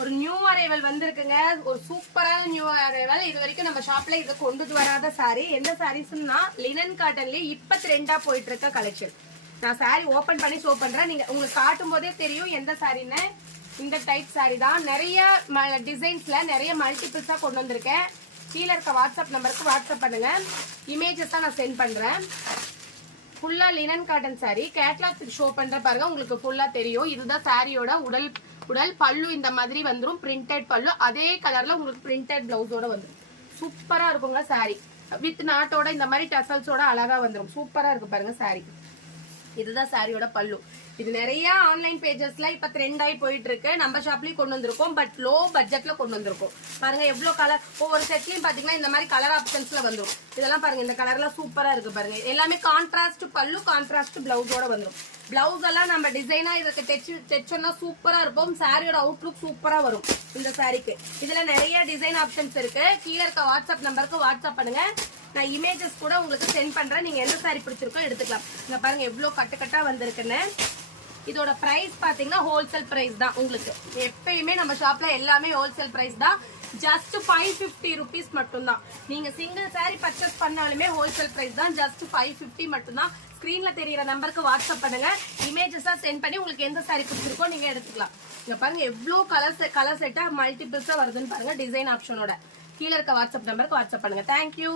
ஒரு new arrival வந்திருக்குங்க. ஒரு சூப்பரான நியூ அரைவல். இது வரைக்கும் நம்ம ஷாப்ல இதை கொண்டு வராத சாரி. எந்த சாரீஸ்னா லினன் காட்டன்லயே இப்ப ட்ரெண்டா போயிட்டு இருக்க கலெக்ஷன். நான் சாரி ஓபன் பண்ணி ஷோ பண்றேன். நீங்க உங்களுக்கு காட்டும் போதே தெரியும் எந்த சாரின்னு. இந்த டைப் சாரி தான். நிறைய டிசைன்ஸ்ல நிறைய மல்டிபிள்ஸா கொண்டு வந்திருக்கேன். கீழே இருக்க வாட்ஸ்அப் நம்பருக்கு வாட்ஸ்அப் பண்ணுங்க. இமேஜஸ் தான் நான் சென்ட் பண்றேன். ஃபுல்லா linen cotton sorry. Catalogue show பண்ற பாருங்க, உங்களுக்கு ஃபுல்லா தெரியும். இதுதான் சாரியோட உடல் பல்லு. இந்த மாதிரி வந்துடும் பிரிண்டட் பல்லு. அதே கலர்ல உங்களுக்கு பிரிண்டட் பிளவுஸோட வந்துடும். சூப்பரா இருக்குங்க சாரி. வித் நாட்டோட இந்த மாதிரி டசல்ஸோட அழகா வந்துடும். சூப்பரா இருக்கு பாருங்க சாரி. இதுதான் சாரியோட பல்லு. இது நிறைய ஆன்லைன் பேஜஸ்ல இப்ப ட்ரெண்ட் ஆகி போயிட்டு இருக்கு. நம்ம ஷாப்லயும் கொண்டு வந்திருக்கோம். பட் லோ பட்ஜெட்ல கொண்டு வந்திருக்கோம். பாருங்க எவ்வளவு கலர். ஒவ்வொரு செட்லயும் பாத்தீங்கன்னா இந்த மாதிரி கலர் ஆப்ஷன்ஸ்ல வந்துடும். இதெல்லாம் பாருங்க, இந்த கலர்ல சூப்பரா இருக்கு பாருங்க. எல்லாமே கான்ட்ராஸ்ட் பல்லு, கான்ட்ராஸ்ட் பிளவுஸோட வந்துடும். பிளவுஸ் எல்லாம் நம்ம டிசைனா இதுக்கு தைச்சோம்னா சூப்பரா இருக்கும். சாரியோட அவுட்லுக் சூப்பரா வரும் இந்த சாரிக்கு. இதுல நிறைய டிசைன் ஆப்ஷன்ஸ் இருக்கு. கீழே இருக்க வாட்ஸ்அப் நம்பருக்கு வாட்ஸ்அப் பண்ணுங்க. நான் இமேஜஸ் கூட உங்களுக்கு சென்ட் பண்றேன். நீங்க எந்த சாரி பிடிச்சிருக்கோ எடுத்துக்கலாம். இங்க பாருங்க எவ்வளவு கட்டா வந்திருக்குன்னு. இதோட பிரைஸ் பாத்தீங்கன்னா ஹோல்சேல் பிரைஸ் தான். உங்களுக்கு எப்பயுமே நம்ம ஷாப்ல எல்லாமே ஹோல்சேல் பிரைஸ் தான். ஜஸ்ட் 550 rupees மட்டும் தான். நீங்க சிங்கிள் சாரி பர்ச்சேஸ் பண்ணாலுமே ஹோல்சேல் பிரைஸ் தான். ஜஸ்ட் 550 மட்டும் தான். ஸ்கிரீன்ல தெரியுற நம்பருக்கு வாட்ஸ்அப் பண்ணுங்க. இமேஜஸா சென்ட் பண்ணி உங்களுக்கு எந்த சாரி பிடிச்சிருக்கோ நீங்க எடுத்துக்கலாம். இங்க பாருங்க எவ்வளவு கலர் செட்டா மல்டிபிள்ஸா வருதுன்னு பாருங்க. டிசைன் ஆப்ஷனோட கீழே இருக்க வாட்ஸ்அப் நம்பருக்கு வாட்ஸ்அப் பண்ணுங்க. தேங்க்யூ.